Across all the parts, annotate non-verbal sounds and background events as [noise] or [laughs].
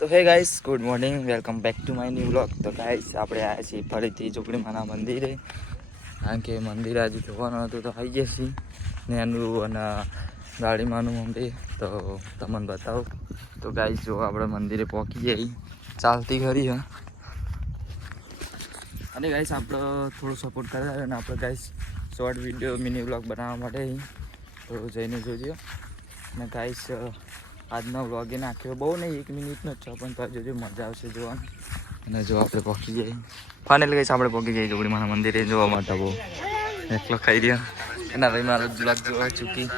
તો hey guys good morning welcome back to my new vlog તો guys આપણે આવ્યા છીએ ફરીથી ચોકડીમાંના મંદિરે. કારણ કે મંદિર આજે જોવાનું હતું તો આવી ગયા છીએ. ને એનું અને ગાડીમાંનું મંદિર તો તમને બતાવો. તો ગાઈસ જો આપણે મંદિરે પહોંચી જઈ ચાલતી ખરી હા. અને ગાઈસ આપણો થોડો સપોર્ટ કરે અને આપણે guys short video mini vlog બનાવવા માટે તો જઈને જોજો. અને ગાઈસ આજનો વ્લોગ એ નાખ્યો. બહુ નહીં એક મિનિટનો જ છે પણ તો જોજો મજા આવશે જોવાની. અને જો આપણે પહોંચી જઈએ. ફાઇનલ ગઈશ આપણે પહોંચી જઈએ જોગડીમાના મંદિરે જોવા માટે. બહુ. એકલો ખાઈ રહ્યા. એના ભાઈ મારો વ્લોગ જોવા ચૂકી.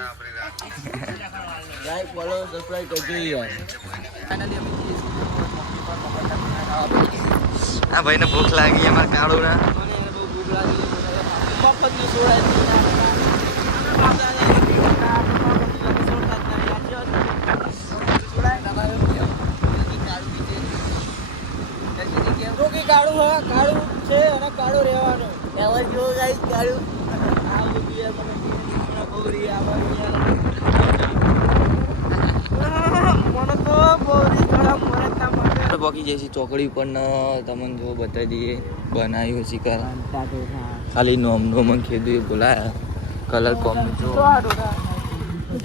લાઈક ફોલો સબસ્ક્રાઇબ કરજો આ ભાઈને ભૂખ લાગી અમારે કાળું ના મને બહુ ભૂખ લાગી. કાળું હા કાળું છે અને કાળું રહેવાનું. એવા જો ગાઈસ કાળું. આ બધું ગોરી મને આપણે પહોંચી જઈએ છીએ ચોકડી ઉપર ને તમને જો બતાવી દઈએ બનાવ્યું શિકાર ખાલી નોમ નોમ કીધું બોલાયા. કલર કોમ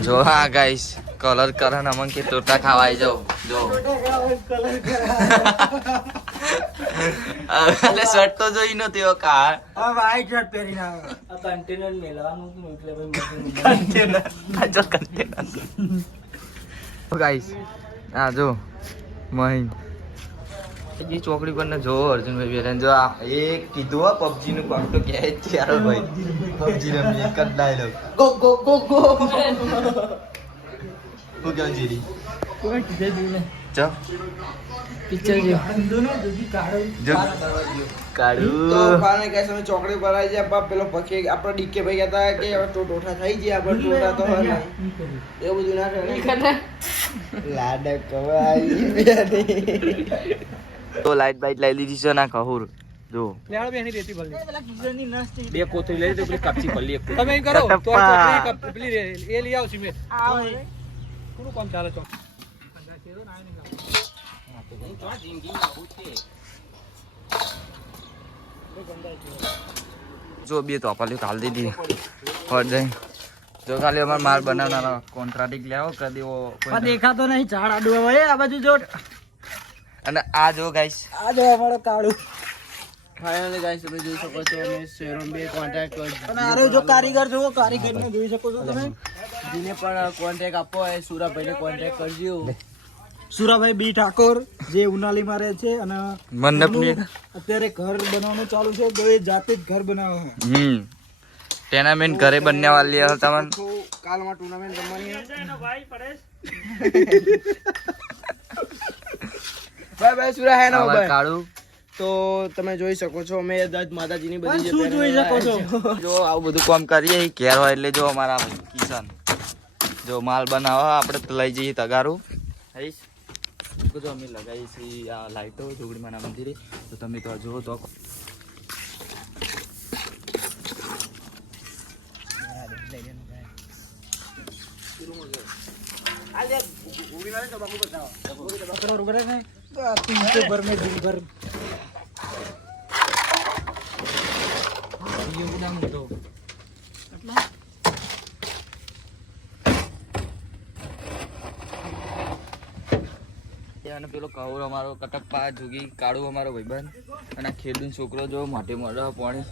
જો આ હા ગાઈસ. કલર કરે ને અમન કે તોતા ખાવાય જાઓ. જો. એટલે શર્ટ તો જોઈ નો તેઓ કાર વાઈટ શર્ટ પહેરીને આ કન્ટેનર મેલવાનું એટલે ભાઈ મશીન ગાઈસ આ જો મહિન. જે ચોકડી પર ને જો અર્જુનભાઈ બેઠા જો આ એ કીધું આ પબજી નું કોક તો કહે જ ત્યારે ભાઈ. પબજી રમી એક જ dialogue go go go go હું કેવું જીરી ચો? પિક્ચર જો. જો તો ફાને કઈ સમય ચોકડી પર આવી જાય બાપ પેલો પક્ષી આપણો ડીકે ભાઈ કહેતા કે હવે તો ટોઠા થઈ ગયા આપણે ટોઠા તો હવે. એવું બધું ના કરે. લાડક કવાઈ તો લાઈટ બાઈટ લઈ લીધી છે ના કહુર જો. બે કોથળી લઈ લીધી, પેલી કાપચી પલ્લી એક તમે એમ કરો તો [laughs] પેલી એ લઈ આવો. સિમેન્ટ થોડું કામ ચાલે ચોક જો બે તો પાલી કાલ દીધી ફટ જઈ જો ખાલી અમાર માલ બનાવનારો કોન્ટ્રાક્ટ લેવો કરી દેવો દેખાતો નહીં ઝાડ આડું હવે આ બાજુ જો. અને આ જો ગાઈસ આ જો અમારો કાળું. ફાઇનલી ગાઈસ તમે જોઈ શકો છો અમે શેરોમ બે કોન્ટેક્ટ અને આરો જો કારીગર જો કારીગર ને જોઈ શકો છો તમે. જેને પણ કોન્ટેક્ટ આપવો હોય સુરાભાઈને કોન્ટેક્ટ કરજો. સુરાભાઈ બી ઠાકોર જે ઉનાલીમાં રહે છે અને મંડપની અત્યારે ઘર બનાવવાનું ચાલુ છે તો એ જાતે જ ઘર બનાવે છે. હમ. ટેનામેન્ટ ઘરે બનને વાલી હશે તમન. કાલમાં ટુર્નામેન્ટ રમવાની છે બાય બાય સુરા હે નો ભાઈ. બાય કાળું. તો તમે જોઈ શકો છો અમે દત્ત માતાજીની બધી જે શું જોઈ શકો છો? જો આવું બધું કામ કરીએ ઘેર હોય એટલે જો અમારા કિશન. જો માલ બનાવવા આપણે તો લઈ જઈએ તગારું. હઈશ જો અમે લગાવી છીએ આ લાઈટો જોગડીમાના મંદિરે. તો તમે તો જુઓ તો. ભર મેં દિન ભર અને પેલો કૌર અમારો કટપ્પા જોગી કાળુ અમારો ભાઈબંધ અને આ ખેડૂત છોકરો જો માટે મળે પાણી.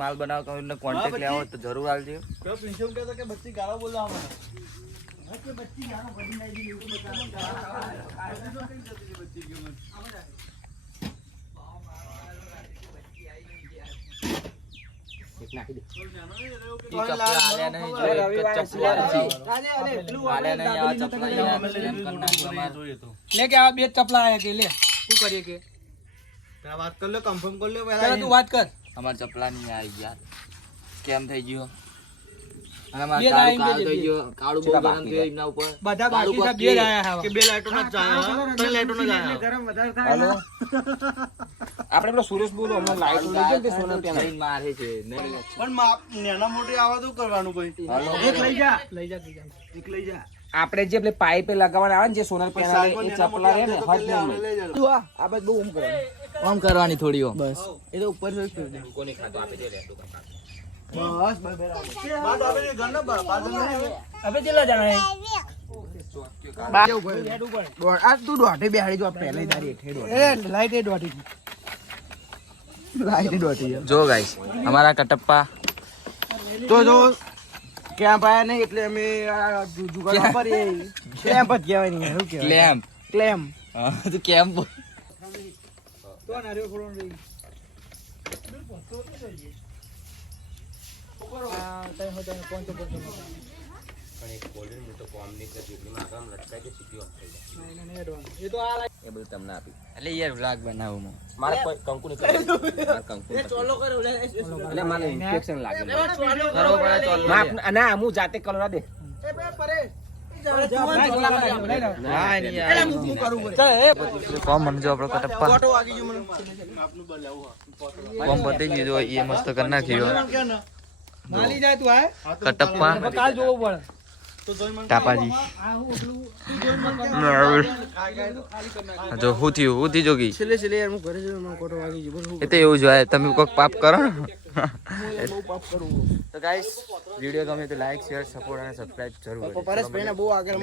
માલ બનાવ કહું કોન્ટેક્ટ લેવો તો જરૂર આવજો. કે બચ્ચી ગાળો બોલવા ઈ ચપલા આલ્યા નહીં જો એક જ ચપલા આલ્યા. આલ્યા નહીં આ ચપલા યાર સ્કેમ કરી લે કે આ બે ચપલા આયા કે લે. શું કરીએ કે? વાત કર લો કન્ફર્મ કર લો પહેલા તું વાત કર. અમાર ચપલા નહીં આવી યાર કેમ થઈ ગયો? બધા બાકી બે લાઈટો ના જાય ત્રણ લાઈટો ના જાય આપણે પેલો સુરેશ બોલો હમણાં લાઈટ લઈ ગયો ને તે સોનલ પેનલ મારે છે પણ માપ નેના મોટી આવા તો કરવાનું ભાઈ એક લઈ જા. લઈ જા એક લઈ જા. આપણે જે પેલી પાઇપે લગાવવાના આવે ને જે સોનલ પેનલ એ ચપલા રહે ને હદ નહીં. તું આ આ બાજુ બહુ ઓમ કરવાની ઓમ કરવાની થોડી બસ. એ તો ઉપરથી કરી દે કોને ખાતો આપે દે લેતો બસ બસ બરાબર બાદ આપે ને ઘરના બા બાદ હવે કેટલા જણા છે? આ તું દોઢે બેહાડી જો પહેલે તારી હેઠે દોઢે. એ લાઈટ એ દોઢી. જો ગાઈસ અમારા કટપ્પા. તો જો ક્યાં આયા નહીં એટલે અમે જુગાડ વાપરીએ. ક્લેમ્પ જ કહેવાય નહીં શું કહેવાય? ક્લેમ્પ ક્લેમ્પ તું કેમ બોલ. તો નારિયો ખોલો રહી આ તઈ હોય તઈ પાંચસો પાંચસો નો. નહીં, નહીં, નહીં advance. એ તો આ એ બધું તમને આપી. એટલે યાર વ્લોગ બનાવું હું મારે કોઈ કંકુ નહીં. મારે કંકુ નથી. એટલે મારે ઇન્ફેક્શન લાગે. કરો પડે ચોલો. ના, ના હું જાતે કરો ના દે ફોર્મ મને જો આપણો કટપ્પા ગયો એ મસ્ત કરી નાખ્યો. કટપ્પા કાલ જોવું પડે. જો. હું થયું હું થી જોગી. છેલ્લે છેલ્લે યાર હું ઘરે જઈને કોટો વાગી ગયો. બોલ એ તો એવું જ તમે કોઈક પાપ કરો ને. પાપ કરું તો ગાઈસ વિડિયો ગમે તો લાઈક શેર સપોર્ટ અને સબસ્ક્રાઇબ જરૂર બહુ આગળ